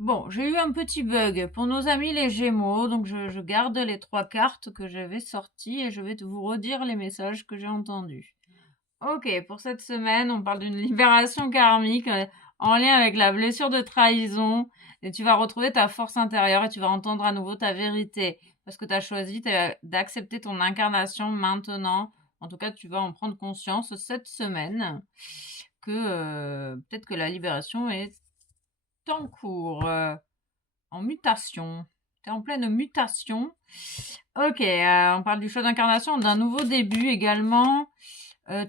Bon, j'ai eu un petit bug pour nos amis les Gémeaux, donc je garde les trois cartes que j'avais sorties et je vais vous redire les messages que j'ai entendus. Ok, pour cette semaine, on parle d'une libération karmique en lien avec la blessure de trahison et tu vas retrouver ta force intérieure et tu vas entendre à nouveau ta vérité parce que tu as choisi d'accepter ton incarnation maintenant. En tout cas, tu vas en prendre conscience cette semaine que peut-être que la libération est en cours, en mutation. Tu es en pleine mutation. Ok, on parle du choix d'incarnation, d'un nouveau début également.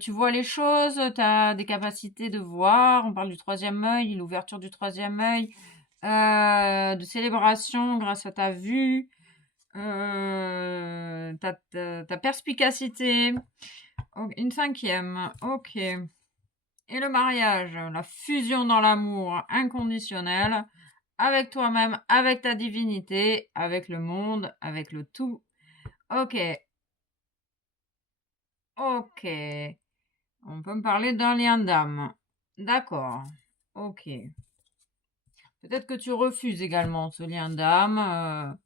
Tu vois les choses, tu as des capacités de voir. On parle du troisième œil, l'ouverture du troisième œil, de célébration grâce à ta vue, ta perspicacité. Une cinquième, ok. Et le mariage, la fusion dans l'amour inconditionnel, avec toi-même, avec ta divinité, avec le monde, avec le tout. Ok, ok. On peut me parler d'un lien d'âme. D'accord. Ok. Peut-être que tu refuses également ce lien d'âme.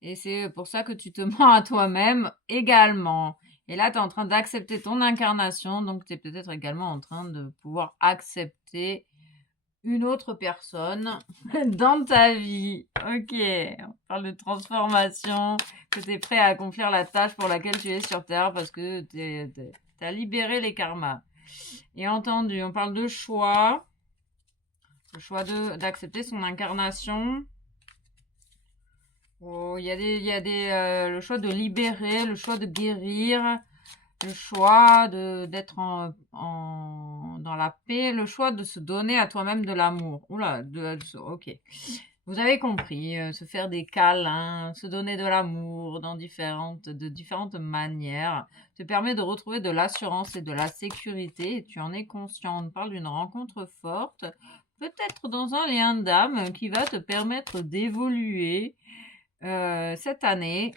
Et c'est pour ça que tu te mens à toi-même également. Et là, tu es en train d'accepter ton incarnation. Donc, tu es peut-être également en train de pouvoir accepter une autre personne dans ta vie. Ok, on parle de transformation, que tu es prêt à accomplir la tâche pour laquelle tu es sur Terre parce que tu as libéré les karmas. Et entendu, on parle de choix, le choix d'accepter son incarnation. Oh, le choix de libérer, le choix de guérir, le choix d'être dans la paix, le choix de se donner à toi-même de l'amour. Oula, ok. Vous avez compris, se faire des câlins, se donner de l'amour de différentes manières, te permet de retrouver de l'assurance et de la sécurité, et tu en es conscient. On parle d'une rencontre forte, peut-être dans un lien d'âme qui va te permettre d'évoluer cette année.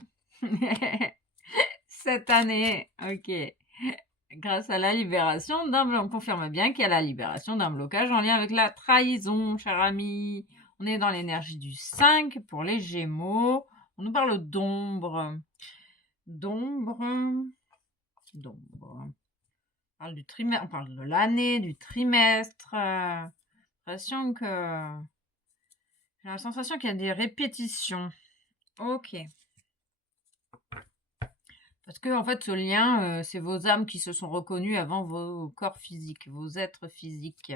Cette année, ok. Grâce à la libération on confirme bien qu'il y a la libération d'un blocage en lien avec la trahison, cher ami. On est dans l'énergie du 5 pour les Gémeaux. On nous parle d'ombre. D'ombre. D'ombre. On parle du trimestre, on parle de l'année, du trimestre. J'ai la sensation qu'il y a des répétitions. Ok. Parce que, en fait, ce lien, c'est vos âmes qui se sont reconnues avant vos corps physiques, vos êtres physiques.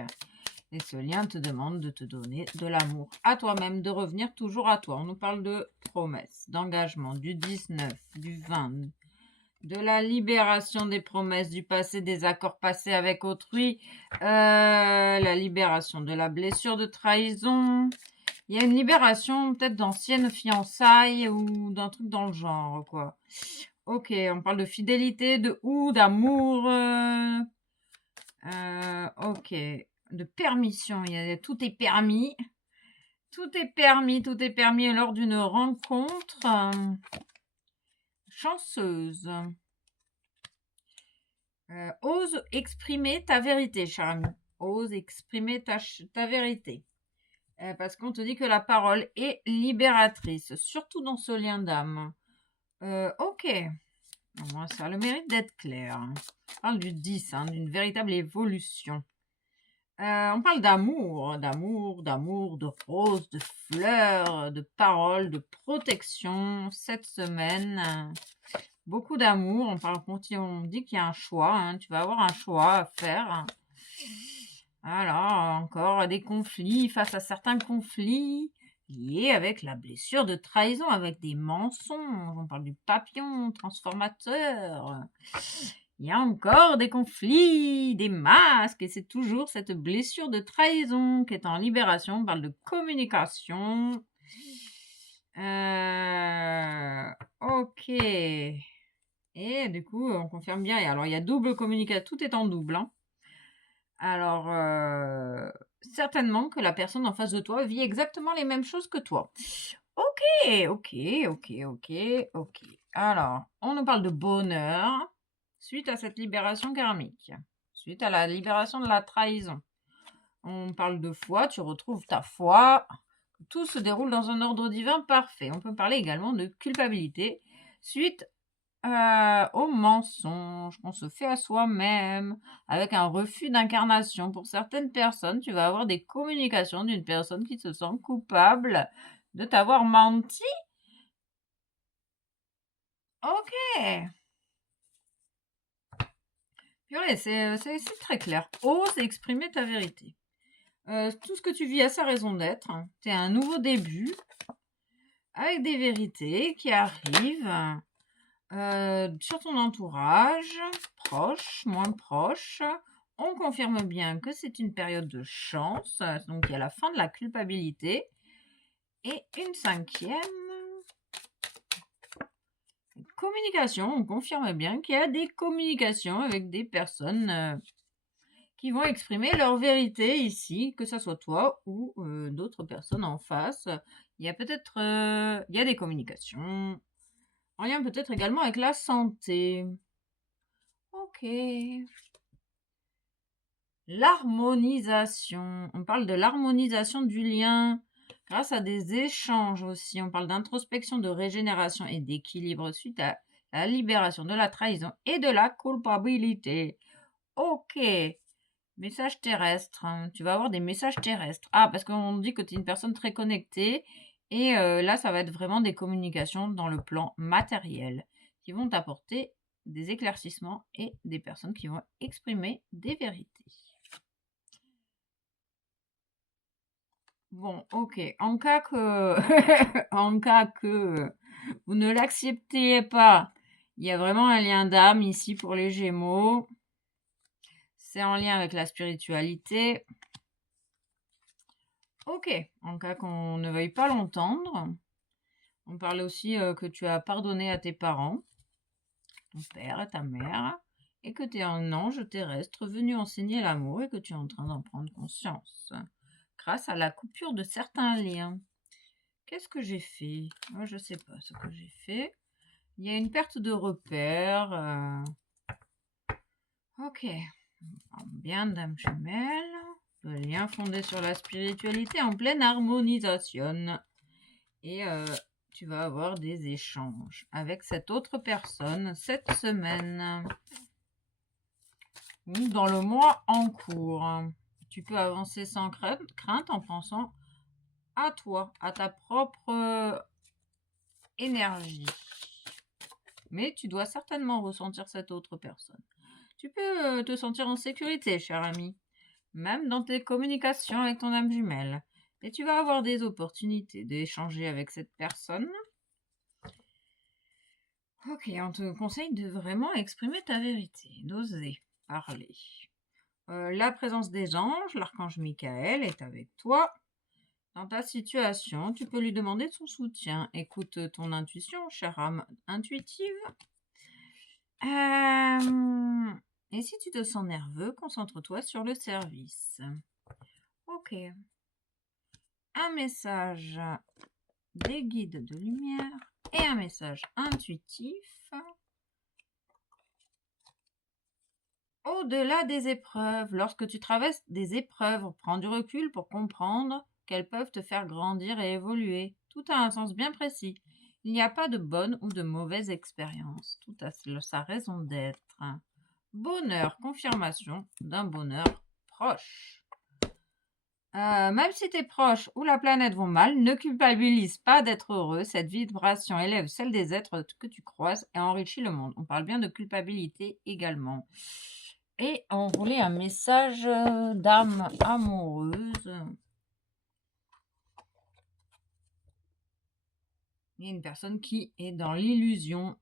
Et ce lien te demande de te donner de l'amour à toi-même, de revenir toujours à toi. On nous parle de promesses, d'engagement, du 19, du 20, de la libération des promesses du passé, des accords passés avec autrui, la libération de la blessure de trahison. Il y a une libération peut-être d'anciennes fiançailles ou d'un truc dans le genre, quoi. Ok, on parle de fidélité, d'amour. Ok, de permission. Tout est permis. Tout est permis, tout est permis lors d'une rencontre chanceuse. Ose exprimer ta vérité, cher ami. Ose exprimer ta vérité. Parce qu'on te dit que la parole est libératrice, surtout dans ce lien d'âme. Ok. Moi, ça a le mérite d'être clair. On parle du 10, hein, d'une véritable évolution. On parle d'amour, de roses, de fleurs, de paroles, de protection cette semaine. Beaucoup d'amour. On dit qu'il y a un choix. Hein, tu vas avoir un choix à faire. Alors, encore des conflits, face à certains conflits liés avec la blessure de trahison, avec des mensonges. On parle du papillon transformateur. Il y a encore des conflits, des masques, et c'est toujours cette blessure de trahison qui est en libération. On parle de communication. Ok. Et du coup, on confirme bien. Et alors, il y a double communication. Tout est en double. Hein. Alors, certainement que la personne en face de toi vit exactement les mêmes choses que toi. Ok, ok, ok, ok, ok. Alors, on nous parle de bonheur suite à cette libération karmique, suite à la libération de la trahison. On parle de foi, tu retrouves ta foi, tout se déroule dans un ordre divin parfait. On peut parler également de culpabilité suite au mensonge qu'on se fait à soi-même, avec un refus d'incarnation. Pour certaines personnes, tu vas avoir des communications d'une personne qui se sent coupable de t'avoir menti. Ok. Purée, c'est très clair. Ose exprimer ta vérité. Tout ce que tu vis a sa raison d'être. C'est un nouveau début avec des vérités qui arrivent sur ton entourage, proche, moins proche. On confirme bien que c'est une période de chance, donc il y a la fin de la culpabilité. Et une cinquième, communication. On confirme bien qu'il y a des communications avec des personnes qui vont exprimer leur vérité ici, que ce soit toi ou d'autres personnes en face. Il y a peut-être il y a des communications en lien peut-être également avec la santé. Ok. L'harmonisation. On parle de l'harmonisation du lien grâce à des échanges aussi. On parle d'introspection, de régénération et d'équilibre suite à la libération de la trahison et de la culpabilité. Ok. Message terrestre. Tu vas avoir des messages terrestres. Ah, parce qu'on dit que tu es une personne très connectée. Et là, ça va être vraiment des communications dans le plan matériel qui vont t'apporter des éclaircissements et des personnes qui vont exprimer des vérités. Bon, ok. En cas que, en cas que vous ne l'acceptiez pas, il y a vraiment un lien d'âme ici pour les Gémeaux. C'est en lien avec la spiritualité. Ok. En cas qu'on ne veuille pas l'entendre. On parle aussi que tu as pardonné à tes parents, ton père et ta mère, et que tu es un ange terrestre venu enseigner l'amour et que tu es en train d'en prendre conscience grâce à la coupure de certains liens. Qu'est-ce que j'ai fait? Moi, je ne sais pas ce que j'ai fait. Il y a une perte de repère. Ok. Bien, dame jumelle. Le lien fondé sur la spiritualité en pleine harmonisation. Et tu vas avoir des échanges avec cette autre personne cette semaine. Ou dans le mois en cours. Tu peux avancer sans crainte en pensant à toi, à ta propre énergie. Mais tu dois certainement ressentir cette autre personne. Tu peux te sentir en sécurité, cher ami, même dans tes communications avec ton âme jumelle. Et tu vas avoir des opportunités d'échanger avec cette personne. Ok, on te conseille de vraiment exprimer ta vérité, d'oser parler. La présence des anges, l'archange Michael est avec toi. Dans ta situation, tu peux lui demander son soutien. Écoute ton intuition, chère âme intuitive. Et si tu te sens nerveux, concentre-toi sur le service. Ok. Un message des guides de lumière et un message intuitif. Au-delà des épreuves, lorsque tu traverses des épreuves, prends du recul pour comprendre qu'elles peuvent te faire grandir et évoluer. Tout a un sens bien précis. Il n'y a pas de bonne ou de mauvaise expérience. Tout a sa raison d'être. Bonheur, confirmation d'un bonheur proche. Même si tes proches ou la planète vont mal, ne culpabilise pas d'être heureux. Cette vibration élève celle des êtres que tu croises et enrichit le monde. On parle bien de culpabilité également. Et enrouler un message d'âme amoureuse. Il y a une personne qui est dans l'illusion.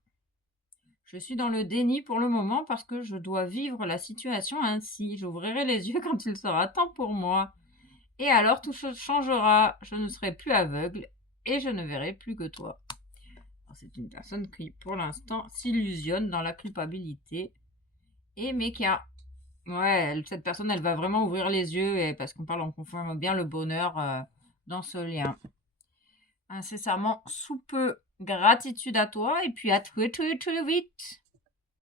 Je suis dans le déni pour le moment parce que je dois vivre la situation ainsi. J'ouvrirai les yeux quand il sera temps pour moi. Et alors tout changera. Je ne serai plus aveugle et je ne verrai plus que toi. C'est une personne qui, pour l'instant, s'illusionne dans la culpabilité. Mais qui a... Ouais, cette personne, elle va vraiment ouvrir les yeux parce qu'on parle, on confirme bien le bonheur dans ce lien. Incessamment sous peu, gratitude à toi et puis à très très très vite.